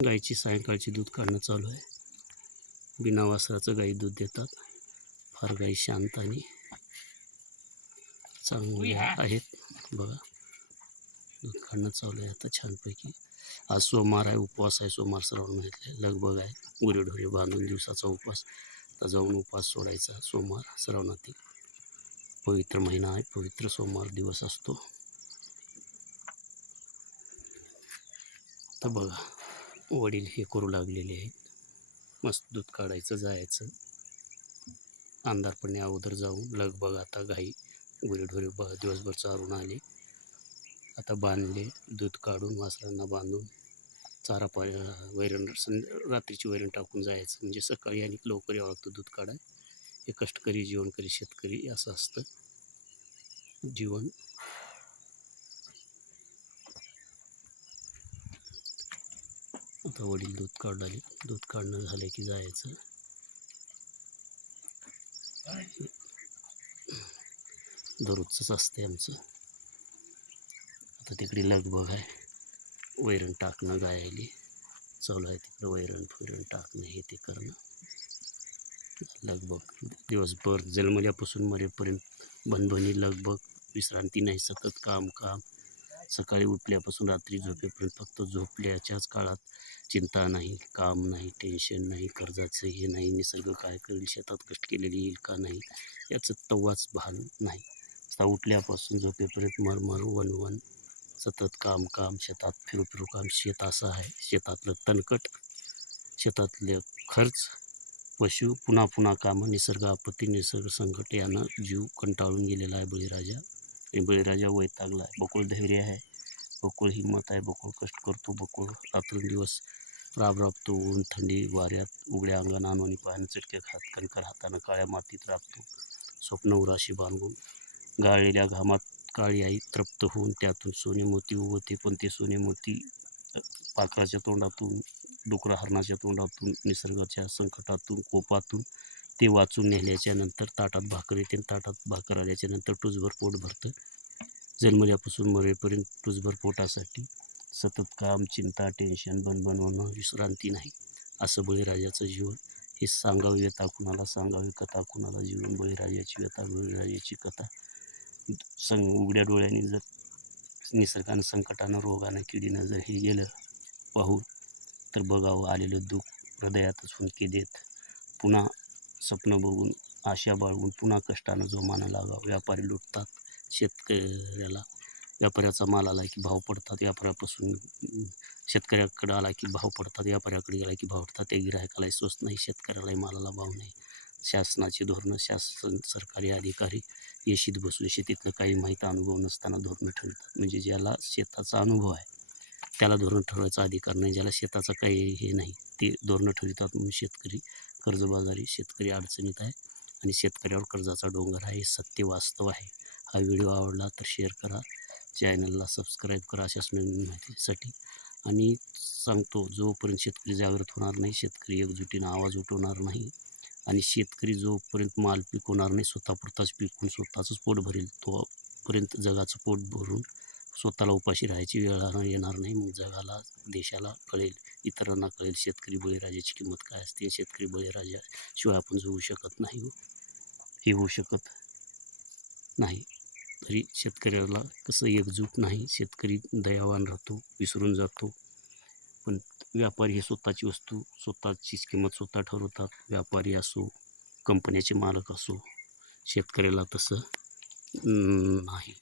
गाईची सायंकाळची दूध काढणं चालू आहे. बिना वासराचं गाई दूध देतात. फार गाई शांत आणि चांगल्या आहेत. बघा दूध काढणं चालू आहे आता छानपैकी. आज सोमवार आहे, उपवास आहे. सोमवार श्रावण महिन्यातले लगबग आहे. गुरेढोरे बांधून दिवसाचा उपवास. तर जाऊन उपवास सोडायचा सोमवार श्रावणातील पवित्र महिना आहे. पवित्र सोमवार दिवस असतो. तर बघा वडील हे करू लागलेले आहेत. मस्त दूध काढायचं जायचं. अंधार पडणे अगोदर जाऊन लगबग आता गाई गुरेढोरे दिवसभर चारून आले. आता बांधले, दूध काढून वासरांना बांधून चारा वैरण रात्रीची वैरण टाकून जायचं. म्हणजे सकाळी आणि लवकर यावं लागतं दूध काढाय. हे कष्टकरी जीवनकरी शेतकरी असं असतं जीवन. आता वडील दूध काढून आले. दूध काढणं झालं की जायचं. दररोजच असते आमचं. आता तिकडे लगबग आहे. वैरण टाकणं गायली चालू आहे. तिकडं वैरण फिरण टाकणं हे ते करणं लगबग. दिवसभर जन्मल्यापासून मरेपर्यंत भणभणी लगबग. विश्रांती नाही, सतत काम. सकाळी उठल्यापासून रात्री झोपेपर्यंत फक्त झोपल्याच्याच काळात चिंता नाही, काम नाही, टेन्शन नाही, कर्जाचं हे नाही, निसर्ग काय करेल, शेतात कष्ट केलेली येईल का नाही याचं तव्हाच भान नाही. उठल्यापासून झोपेपर्यंत मरमर वनवन, सतत काम. शेतात फिरू काम. शेत असं आहे, शेतातलं तणकट, शेतातले खर्च, पशु, पुन्हा कामं, निसर्ग आपत्ती, निसर्ग संकट यानं जीव कंटाळून गेलेला आहे बळीराजा. आणि बळीराजा वैतागला आहे. बकुळ धैर्य आहे, बकुळ हिंमत आहे, बकुळ कष्ट करतो, बकुळ रात्रंदिवस राबतो. ऊन थंडी वाऱ्यात उघड्या अंगानं अनवाणी पायानं चटके खात कणकर हातानं काळ्या मातीत राबतो. स्वप्न उराशी बांधून गाळलेल्या घामात काळी आई तृप्त होऊन त्यातून सोने मोती उगवते. पण ते सोने मोती पाखराच्या तोंडातून, डुकरा हरणाच्या तोंडातून, निसर्गाच्या संकटातून, कोपातून ते वाचून नेल्याच्या नंतर ताटात भाकर येते. ताटात भाकर आल्याच्या नंतर टुसभर पोट भरतं. जन्मल्यापासून मरेपर्यंत टुसभर पोटासाठी सतत काम, चिंता, टेन्शन, बनवणं, विश्रांती नाही. असं बळीराजाचं जीवन. हे सांगावी व्यथा कुणाला, सांगावी कथा कुणाला. जीवन बळीराजाची व्यथा, बळीराजाची कथा. उघड्या डोळ्यांनी जर निसर्गानं, संकटानं, रोगानं, किडीनं जर हे गेलं पाहून तर बघावं आलेलं दुःख हृदयातच हुंदके देत पुन्हा स्वप्न बघून, आशा बाळगून पुन्हा कष्टानं जोमानं लागावं. व्यापारी लुटतात शेतकऱ्याला. व्यापाऱ्याचा माल आला की भाव पडतात. व्यापाऱ्यापासून शेतकऱ्याकडे आला की भाव पडतात. व्यापाऱ्याकडे गेला की भाव पडतात. त्या गिऱ्हाईकालाही स्वस्त नाही, शेतकऱ्यालाही मालाला भाव नाही. शासनाची धोरणं, सरकारी अधिकारी येशीत बसून शेतीतलं काही माहीत अनुभव नसताना धोरणं ठरवतात. म्हणजे ज्याला शेताचा अनुभव आहे त्याला धोरण ठरवायचा अधिकार नाही. ज्याला शेताचा काही हे नाही ते धोरणं ठरवतात. म्हणून शेतकरी कर्जबाजारी, शेतकरी अडचणीत आहे आणि शेतकऱ्यावर कर्जाचा डोंगर आहे. हे सत्य वास्तव आहे. हा व्हिडिओ आवडला तर शेअर करा, चॅनलला सबस्क्राईब करा अशाच नवीन माहितीसाठी. आणि सांगतो, जोपर्यंत शेतकरी जागृत होणार नाही, शेतकरी एकजुटीनं आवाज उठवणार नाही आणि शेतकरी जोपर्यंत माल पिकवणार नाही, स्वतःपुरताच पिकवून स्वतःचंच पोट भरेल, तोपर्यंत जगाचं पोट भरून स्वतःला उपाशी राहायची वेळ येणार नाही. मग जगाला, देशाला कळेल, इतरांना कळेल शेतकरी बळीराजाची किंमत काय असते. शेतकरी बळीराजाशिवाय आपण जगू शकत नाही, हे होऊ शकत नाही. तरी शेतकऱ्याला कसं एकजूट नाही. शेतकरी दयावान राहतो, विसरून जातो. पण व्यापारी हे स्वतःची वस्तू, स्वतःचीच किंमत स्वतः ठरवतात. व्यापारी असो, कंपन्याचे मालक असो, शेतकऱ्याला तसं नाही.